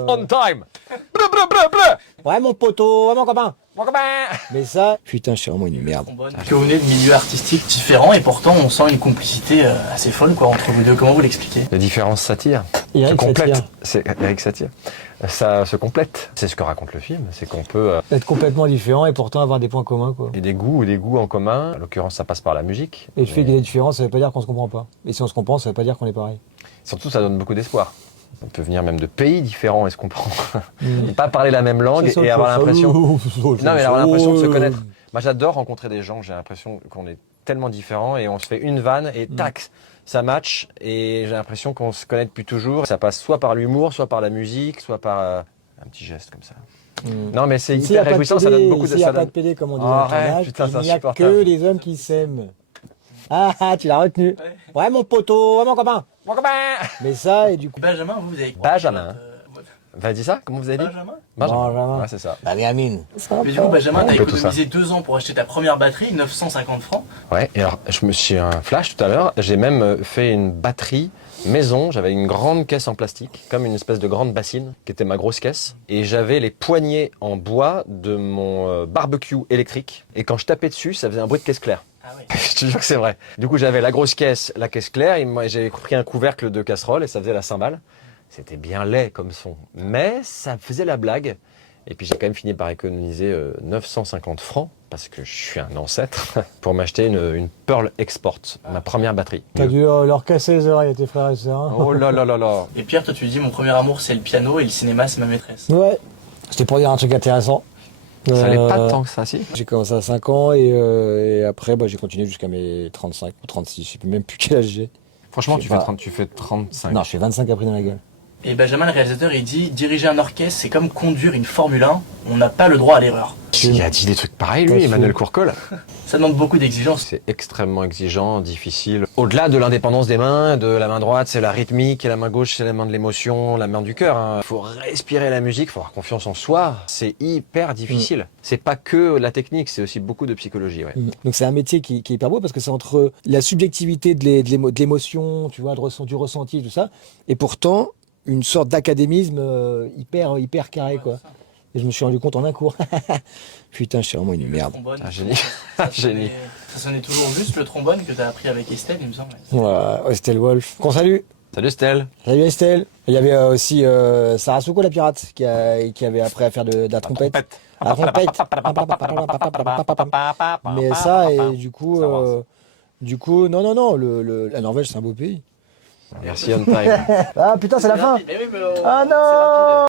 On time. Bleu, bleu, bleu, bleu. Ouais, mon poteau, ouais, mon copain. Mon copain. Mais ça, putain, je suis vraiment une merde. Que vous venez de milieux artistiques différents et pourtant on sent une complicité assez folle quoi entre vous deux. Comment vous l'expliquez? Les différences s'attirent. Eric Se complètent. s'attire. C'est Eric s'attire. Ça se complète. C'est ce que raconte le film. C'est qu'on peut Être complètement différent et pourtant avoir des points communs, quoi. et des goûts en commun. En l'occurrence, ça passe par la musique. Et le fait qu'il y ait des différences, ça veut pas dire qu'on se comprend pas. Et si on se comprend, ça veut pas dire qu'on est pareil. Surtout, ça donne beaucoup d'espoir. On peut venir même de pays différents et se comprendre. Et pas parler la même langue et avoir l'impression. Non, mais avoir l'impression de se connaître. Moi, j'adore rencontrer des gens. J'ai l'impression qu'on est tellement différents et on se fait une vanne et tac, ça match. Et j'ai l'impression qu'on se connaît depuis toujours. Ça passe soit par l'humour, soit par la musique, soit par un petit geste comme ça. Non, mais c'est S'il y a hyper pas de réjouissant. Ça PD, donne beaucoup de. s'il y a Ça pas de donne... PD, comme on dit Oh, dans le arrête, tournage, putain, c'est il n'y a insupportable. que les hommes qui s'aiment. Ah, tu l'as retenu. Ouais, mon poteau, ouais, mon copain. Mon copain. Mais ça, et du coup... Benjamin, vous avez Benjamin. Va dire ça. Comment vous avez dit? Benjamin. Benjamin. Ouais, c'est ça. Benjamin. Mais du coup Benjamin, On t'as peut tout ça. économisé 2 ans pour acheter ta première batterie, 950 francs. Ouais, et alors je me suis un flash tout à l'heure, j'ai même fait une batterie maison, j'avais une grande caisse en plastique, comme une espèce de grande bassine, qui était ma grosse caisse, et j'avais les poignées en bois de mon barbecue électrique, et quand je tapais dessus, ça faisait un bruit de caisse claire. Ah ouais. Je te jure que c'est vrai. Du coup, j'avais la grosse caisse, la caisse claire, et moi j'avais pris un couvercle de casserole, et ça faisait la cymbale. C'était bien laid comme son, mais ça faisait la blague. Et puis j'ai quand même fini par économiser 950 francs, parce que je suis un ancêtre, pour m'acheter une Pearl Export, ma première batterie. T'as dû leur casser les oreilles à tes frères et sœurs. Hein. Oh là là là là. Et Pierre, toi tu dis mon premier amour c'est le piano et le cinéma c'est ma maîtresse. Ouais, c'était pour dire un truc intéressant. Ça allait pas tant que ça, si. J'ai commencé à 5 ans et après j'ai continué jusqu'à mes 35 ou 36, je sais même plus quel âge j'ai. Franchement, Je sais pas. tu fais 35. Non, je fais 25 après dans la gueule. Et Benjamin le réalisateur il dit diriger un orchestre c'est comme conduire une Formule 1, on n'a pas le droit à l'erreur. Il a dit des trucs pareils, Pas lui, fou. Emmanuel Courcol. Ça demande beaucoup d'exigences. C'est extrêmement exigeant, difficile. Au-delà de l'indépendance des mains, de la main droite, c'est la rythmique, et la main gauche, c'est la main de l'émotion, la main du cœur. Il faut respirer la musique, il faut avoir confiance en soi. C'est hyper difficile. C'est pas que la technique, c'est aussi beaucoup de psychologie. Ouais. Donc c'est un métier qui est hyper beau parce que c'est entre la subjectivité de l'émotion, tu vois, du ressenti, tout ça, et pourtant une sorte d'académisme hyper carré, quoi. Et je me suis rendu compte en un cours. Putain, je suis vraiment une merde. Trombone, Un génie. ça Un génie. Ça sonnait toujours juste le trombone que t'as appris avec Estelle, il me semble. Ouais, Estelle Wolf. Qu'on salue. Salut Stell. Salut Estelle. Il y avait aussi Sarah Souko, la pirate, qui avait appris à faire de la trompette. La trompette. Mais ça, et du coup, non, la Norvège, c'est un beau pays. Merci on time. Ah putain, c'est la fin. Mais oui, mais Ah non. c'est rapide.